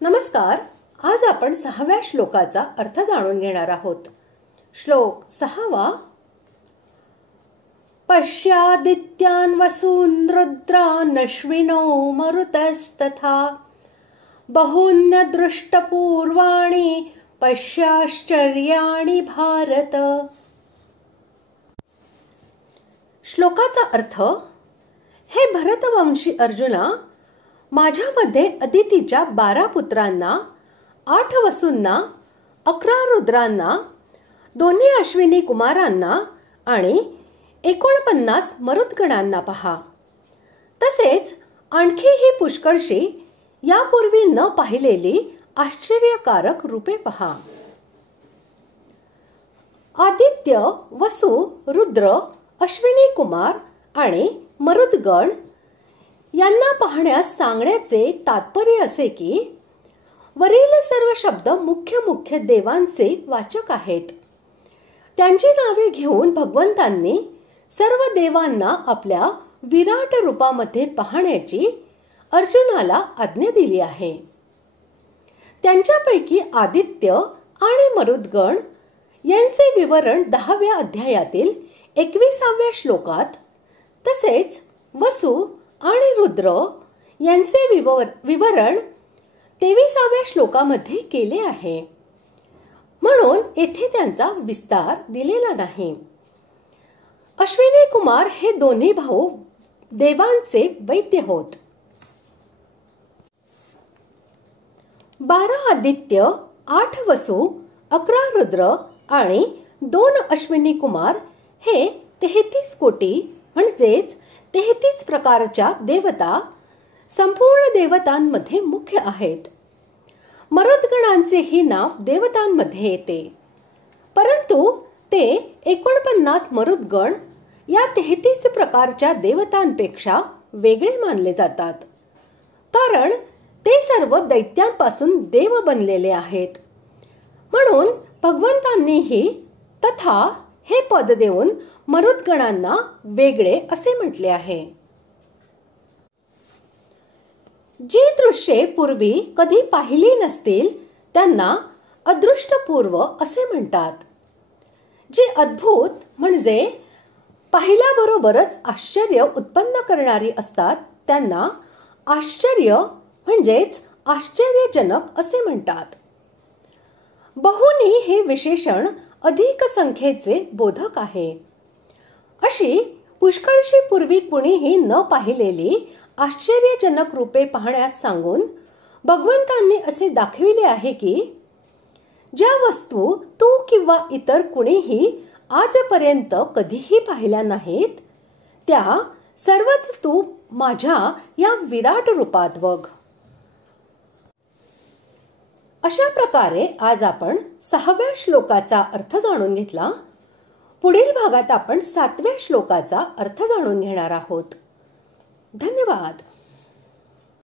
नमस्कार. आज आपण 6व्या श्लोकाचा अर्थ जाणून घेणार आहोत. श्लोक 6. पश्यादित्यान् वसून् रुद्रान् अश्विनो मरुतस्तथा बहून्यदृष्टपूर्वाणि पश्याश्चर्याणि भारत. श्लोकाचा अर्थ: हे भरतवंशी अर्जुना, माझ्यामध्ये अदितीच्या 12 पुत्रांना, 8 वसूंना, 11 रुद्रांना, 2 अश्विनी कुमारांना आणि 49 मरुद्गणांना पहा. तसेच आणखीही पुष्कळशी यापूर्वी न पाहिलेली आश्चर्यकारक रूपे पहा. आदित्य, वसु, रुद्र, अश्विनी कुमार आणि मरुद्गण यांना पाहण्यास सांगण्याचे तात्पर्य असे की वरील सर्व शब्द मुख्य देवांचे वाचक आहेत. त्यांची नावे घेऊन भगवंतांनी सर्व देवांना आपल्या विराट रूपामध्ये पाहण्याची अर्जुनाला आज्ञा दिली आहे. त्यांच्यापैकी आदित्य आणि मरुद्गण यांचे विवरण 10व्या अध्यायातील 21व्या श्लोकात, तसेच वसु आणि रुद्र यांचे विवरण 23व्या श्लोकामध्ये केले आहे, म्हणून येथे त्यांचा विस्तार दिलेला नाही. अश्विनी कुमार हे दोन्ही भाऊ देवांचे वैद्य होत. 12 आदित्य, 8 वसु, 11 रुद्र आणि 2 अश्विनी कुमार हे 33 कोटी म्हणजेच 33 प्रकारच्या देवता संपूर्ण देवतांमध्ये मुख्य आहेत. मरुद्गणांचे ही नाव देवतांमध्ये येते, परंतु ते 49 मरुद्गण या 33 प्रकारच्या देवतांपेक्षा वेगळे मानले जातात, कारण ते सर्व दैत्यांपासून देव बनलेले आहेत. म्हणून भगवंतांनीही तथा हे पद देऊन मरुद्गणांना वेगळे असे म्हटले आहे. जी दृश्ये पूर्वी कधी पाहिली नसतील त्यांना अदृष्टपूर्व असे म्हणतात. जी अद्भुत म्हणजे पाहिल्याबरोबरच आश्चर्य उत्पन्न करणारी असतात त्यांना आश्चर्य म्हणजेच आश्चर्यजनक असे म्हणतात. बहुनी हे विशेषण अधिक संख्येचे बोधक आहे. अशी पुष्कळशी पूर्वी कुणीही न पाहिलेली आश्चर्यजनक रूपे पाहण्यास सांगून भगवंतांनी असे दाखविले आहे की ज्या वस्तू तू किंवा इतर कुणीही आजपर्यंत कधीही पाहिल्या नाहीत त्या सर्वच तू माझ्या या विराट रूपात बघ. अशा प्रकारे आज आपण 6व्या श्लोकाचा अर्थ जाणून घेतला. पुढील भागात आपण 7व्या श्लोकाचा अर्थ जाणून घेणार आहोत. धन्यवाद.